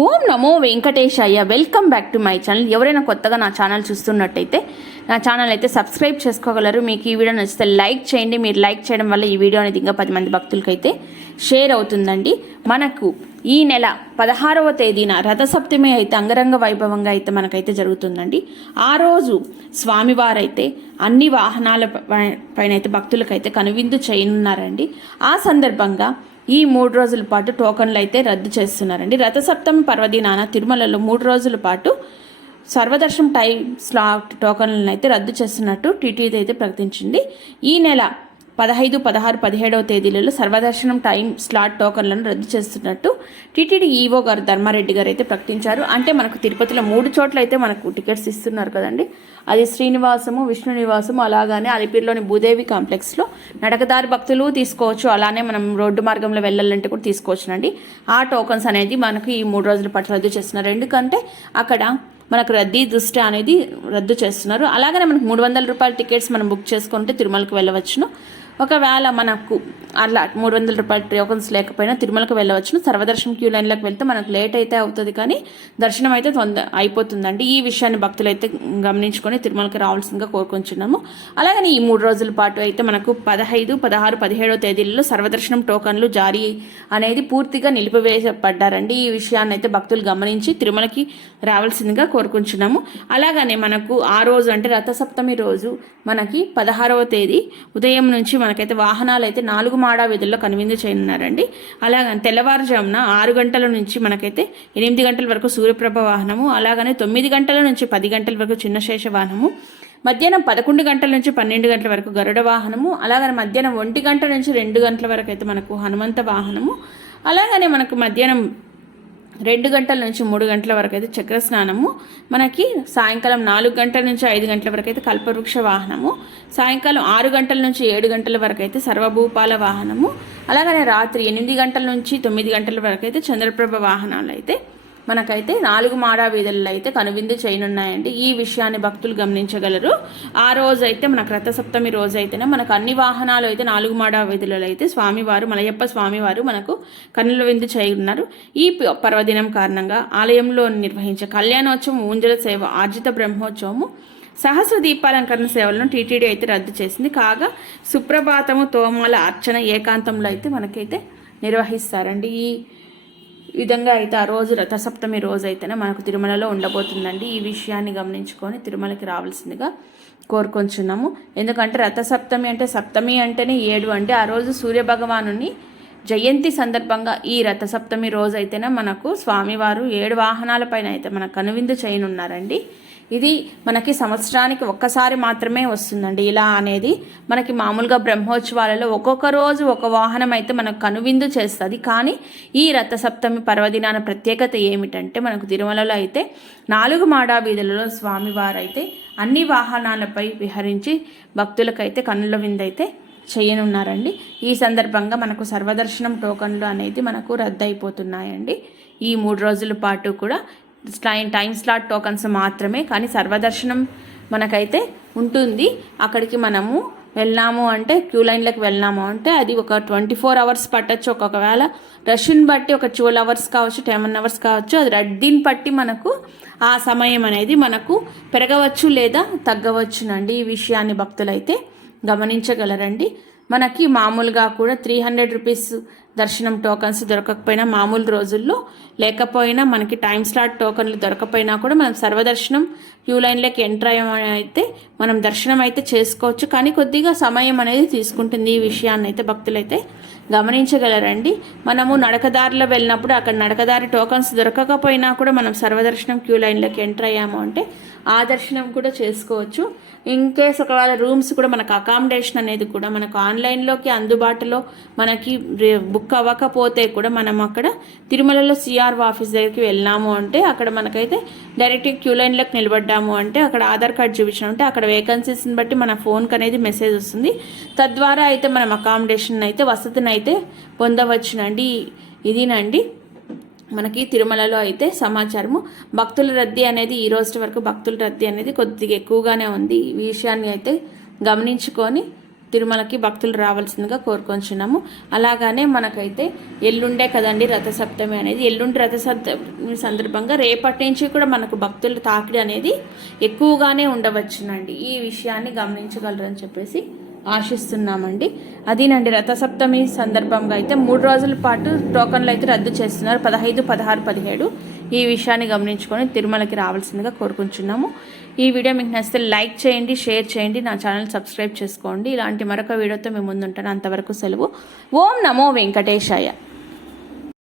Om Namo Venkatesaya. Welcome back to my channel. ఎవరైనా కొత్తగా నా ఛానల్ చూస్తున్నట్టయితే నా ఛానల్ అయితే సబ్స్క్రైబ్ చేసుకోగలరు. మీకు ఈ వీడియో నచ్చితే లైక్ చేయండి. మీరు లైక్ చేయడం వల్ల ఈ వీడియో అనేది ఇంకా 10 మంది భక్తులకైతే షేర్ అవుతుందండి. మనకు ఈ నెల 16వ తేదీన రథసప్తమి అయితే అంగరంగ వైభవంగా అయితే మనకైతే జరుగుతుందండి. ఆ రోజు స్వామివారైతే అన్ని వాహనాల పైన అయితే భక్తులకైతే కనువిందు చేయనున్నారండి. ఆ సందర్భంగా ఈ 3 రోజుల పాటు టోకన్లు అయితే రద్దు చేస్తున్నారండి. రథసప్తమి పర్వదినాన తిరుమలలో 3 రోజుల పాటు సర్వదర్శనం టైం స్లాట్ టోకన్లను అయితే రద్దు చేస్తున్నట్టు టీటీడీ అయితే ప్రకటించింది. ఈ నెల 15, 16, 17వ తేదీలలో సర్వదర్శనం టైం స్లాట్ టోకన్లను రద్దు చేస్తున్నట్టు టీటీడీ ఈవో గారు ధర్మారెడ్డి గారు అయితే ప్రకటించారు. అంటే మనకు తిరుపతిలో 3 చోట్ల అయితే మనకు టికెట్స్ ఇస్తున్నారు కదండి. అది శ్రీనివాసము, విష్ణు నివాసము, అలాగానే అలిపిరిలోని భూదేవి కాంప్లెక్స్లో నడకదారి భక్తులు తీసుకోవచ్చు. అలానే మనం రోడ్డు మార్గంలో వెళ్ళాలంటే కూడా తీసుకోవచ్చునండి. ఆ టోకన్స్ అనేది మనకు ఈ 3 రోజుల పాటు రద్దు చేస్తున్నారు. ఎందుకంటే అక్కడ మనకు రద్దీ దృష్ట్యా అనేది రద్దు చేస్తున్నారు. అలాగనే మనకు 300 రూపాయల టికెట్స్ మనం బుక్ చేసుకుంటే తిరుమలకు వెళ్ళవచ్చును. ఒకవేళ మనకు అలా 300 రూపాయల టోకన్స్ లేకపోయినా తిరుమలకు వెళ్ళవచ్చును. సర్వదర్శనం క్యూ లైన్లోకి వెళ్తే మనకు లేట్ అయితే అవుతుంది, కానీ దర్శనం అయితే అయిపోతుందండి. ఈ విషయాన్ని భక్తులు అయితే గమనించుకొని తిరుమలకి రావాల్సిందిగా కోరుకుంటున్నాము. అలాగని ఈ 3 రోజుల పాటు అయితే మనకు 15, 16, 17వ తేదీలలో సర్వదర్శనం టోకన్లు జారీ అనేది పూర్తిగా నిలిపివేయబడ్డారండి. ఈ విషయాన్ని అయితే భక్తులు గమనించి తిరుమలకి రావాల్సిందిగా కోరుకుంటున్నాము. అలాగనే మనకు ఆ రోజు అంటే రథసప్తమి రోజు మనకి 16వ తేదీ ఉదయం నుంచి మనకైతే వాహనాలు అయితే 4 మాడా వీధుల్లో కనువిందు చేయనున్నారండి. అలాగని తెల్లవారుజామున 6 గంటల నుంచి మనకైతే 8 గంటల వరకు సూర్యప్రభ వాహనము, అలాగనే 9 గంటల నుంచి 10 గంటల వరకు చిన్నశేష వాహనము, మధ్యాహ్నం 11 గంటల నుంచి 12 గంటల వరకు గరుడ వాహనము, అలాగనే మధ్యాహ్నం 1 గంట నుంచి 2 గంటల వరకు అయితే మనకు హనుమంత వాహనము, అలాగనే మనకు మధ్యాహ్నం 2 గంటల నుంచి 3 గంటల వరకు అయితే చక్ర స్నానము, మనకి సాయంకాలం 4 గంటల నుంచి 5 గంటల వరకు అయితే కల్పవృక్ష వాహనము, సాయంకాలం 6 గంటల నుంచి 7 గంటల వరకు అయితే సర్వభూపాల వాహనము, అలాగనే రాత్రి 8 గంటల నుంచి 9 గంటల వరకు అయితే చంద్రప్రభ వాహనాలు అయితే మనకైతే 4 మాడా వీధుల్లో అయితే కనువిందు చేయనున్నాయండి. ఈ విషయాన్ని భక్తులు గమనించగలరు. ఆ రోజు అయితే మనకు రథసప్తమి రోజు అయితేనే మనకు అన్ని వాహనాలు అయితే 4 మాడా వీధులలో అయితే స్వామివారు మలయప్ప స్వామివారు మనకు కన్నుల విందు చేయనున్నారు. ఈ పర్వదినం కారణంగా ఆలయంలో నిర్వహించే కళ్యాణోత్సవం, ఊంజల సేవ, ఆర్జిత బ్రహ్మోత్సవము, సహస్ర దీపాలంకరణ సేవలను టీటీడీ అయితే రద్దు చేసింది. కాగా సుప్రభాతము, తోమాల అర్చన ఏకాంతంలో అయితే మనకైతే నిర్వహిస్తారండి. ఈ విధంగా అయితే ఆ రోజు రథసప్తమి రోజు అయితేనే మనకు తిరుమలలో ఉండబోతుందండి. ఈ విషయాన్ని గమనించుకొని తిరుమలకి రావాల్సిందిగా కోరుకొంచున్నాము. ఎందుకంటే రథసప్తమి అంటే సప్తమి అంటేనే 7 అంటే ఆ రోజు సూర్యభగవానుని జయంతి సందర్భంగా ఈ రథసప్తమి రోజు అయితేనే మనకు స్వామివారు 7 వాహనాల పైన అయితే మనకు కనువిందు చేయనున్నారండి. ఇది మనకి సంవత్సరానికి ఒక్కసారి మాత్రమే వస్తుందండి. ఇలా అనేది మనకి మామూలుగా బ్రహ్మోత్సవాలలో ఒక్కొక్క రోజు ఒక వాహనం అయితే మనకు కనువిందు చేస్తుంది. కానీ ఈ రథసప్తమి పర్వదినాన ప్రత్యేకత ఏమిటంటే మనకు తిరుమలలో అయితే 4 మాడా వీధులలో స్వామివారు అయితే అన్ని వాహనాలపై విహరించి భక్తులకైతే కన్నుల విందు అయితే చేయనున్నారండి. ఈ సందర్భంగా మనకు సర్వదర్శనం టోకన్లు అనేది మనకు రద్దు అయిపోతున్నాయండి. ఈ 3 రోజుల పాటు కూడా టైం స్లాట్ టోకన్స్ మాత్రమే, కానీ సర్వదర్శనం మనకైతే ఉంటుంది. అక్కడికి మనము వెళ్ళాము అంటే క్యూ లైన్లకు వెళ్ళాము అంటే అది ఒక 24 అవర్స్ పట్టచ్చు. ఒకవేళ రష్ని బట్టి ఒక 12 అవర్స్ కావచ్చు, 10 అవర్స్ కావచ్చు. అది రద్దీని బట్టి మనకు ఆ సమయం అనేది మనకు పెరగవచ్చు లేదా తగ్గవచ్చునండి. ఈ విషయాన్ని భక్తులైతే గమనించగలరండి. మనకి మామూలుగా కూడా 300 రూపీస్ దర్శనం టోకన్స్ దొరకకపోయినా, మామూలు రోజుల్లో లేకపోయినా, మనకి టైం స్లాట్ టోకన్లు దొరకపోయినా కూడా మనం సర్వదర్శనం క్యూ లైన్లోకి ఎంటర్ అయ్యామైతే మనం దర్శనం అయితే చేసుకోవచ్చు. కానీ కొద్దిగా సమయం అనేది తీసుకుంటుంది. ఈ విషయాన్ని అయితే భక్తులైతే గమనించగలరండి. మనము నడకదారిలో వెళ్ళినప్పుడు అక్కడ నడకదారి టోకన్స్ దొరకకపోయినా కూడా మనం సర్వదర్శనం క్యూ లైన్లోకి ఎంటర్ అయ్యాము అంటే ఆ దర్శనం కూడా చేసుకోవచ్చు. ఇన్ కేస్ ఒకవేళ రూమ్స్ కూడా మనకు అకామిడేషన్ అనేది కూడా మనకు ఆన్లైన్లోకి అందుబాటులో మనకి బుక్ అవ్వకపోతే కూడా మనం అక్కడ తిరుమలలో సిఆర్ఓ ఆఫీస్ దగ్గరికి వెళ్ళాము అంటే అక్కడ మనకైతే డైరెక్ట్ క్యూ లైన్లోకి నిలబడ్డాము అంటే అక్కడ ఆధార్ కార్డ్ చూపించాము అంటే అక్కడ వేకెన్సీస్ని బట్టి మన ఫోన్కి అనేది మెసేజ్ వస్తుంది. తద్వారా అయితే మనం అకామిడేషన్ అయితే వసతిని అయితే పొందవచ్చునండి. ఇదినండి మనకి తిరుమలలో అయితే సమాచారము. భక్తుల రద్దీ అనేది ఈ రోజు వరకు భక్తుల రద్దీ అనేది కొద్దిగా ఎక్కువగానే ఉంది. ఈ విషయాన్ని అయితే గమనించుకొని తిరుమలకి భక్తులు రావాల్సిందిగా కోరుకొంచున్నాము. అలాగానే మనకైతే ఎల్లుండే కదండి రథసప్తమి అనేది. ఎల్లుండి రథసప్తమి సందర్భంగా రేపటి నుంచి కూడా మనకు భక్తుల తాకిడి అనేది ఎక్కువగానే ఉండవచ్చునండి. ఈ విషయాన్ని గమనించగలరని చెప్పేసి ఆశిస్తున్నామండి. అదేనండి రథసప్తమి సందర్భంగా అయితే 3 రోజుల పాటు టోకన్లు అయితే రద్దు చేస్తున్నారు. 15, 16, 17 ఈ విషయాన్ని గమనించుకొని తిరుమలకి రావాల్సిందిగా కోరుకుంటున్నాము. ఈ వీడియో మీకు నచ్చితే లైక్ చేయండి, షేర్ చేయండి, నా ఛానల్ సబ్స్క్రైబ్ చేసుకోండి. ఇలాంటి మరొక వీడియోతో మేము ముందుంటాను. అంతవరకు సెలవు. ఓం నమో వెంకటేశాయ.